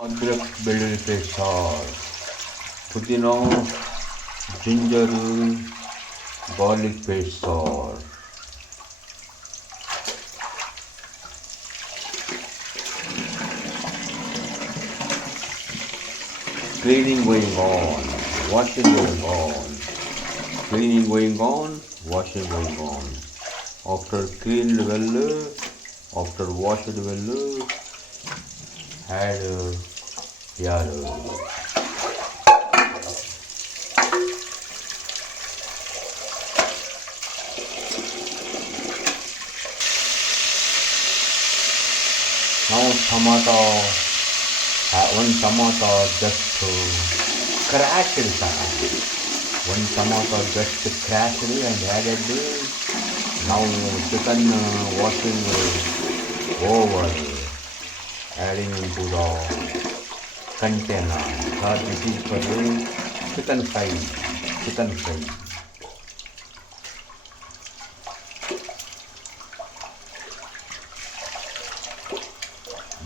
अदरक बेल्लुल्ली पेस्ट पुदीना ginger garlic paste cleaning going on, washing going on, cleaning going on, washing going on. After cleaned well, after washed well, add here now tomato, one tomato just crashed inside. One tomato just crashed and added now chicken washing over, adding into the container. This is for the chicken fry. Chicken fry.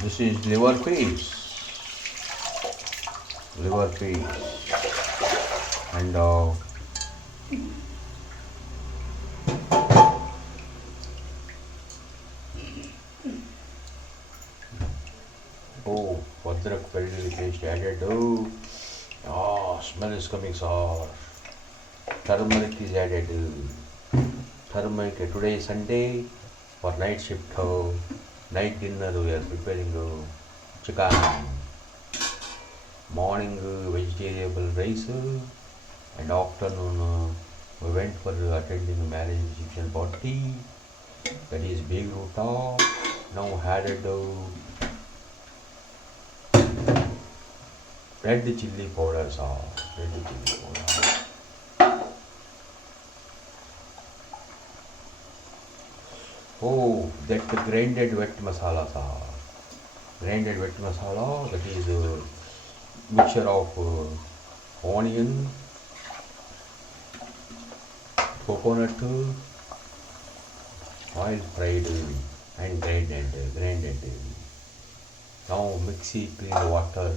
This is liver piece. Liver piece. And oh, Adrak Beelli paste added. Oh, smell is coming sour. Turmeric is added. Turmeric. Today is Sunday for night shift. Night dinner we are preparing chicken. Morning vegetable rice and afternoon we went for attending a marriage reception party. That is big rota. Now added red chili powder sauce. Red chili powder. Oh, that grinded wet masala sauce. Grinded wet masala, that is a mixture of onion, coconut, oil fried and grinded. Now mixy clean water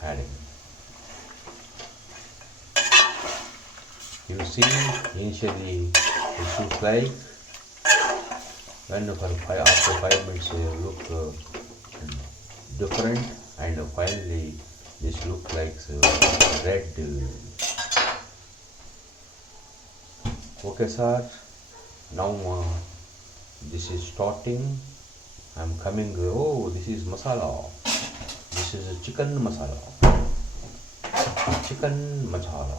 adding. You see, initially it looks like when after 5 minutes look different and finally this looks like red. Okay sir, now this is starting. I'm coming. Oh, this is masala. This is chicken masala. Chicken masala.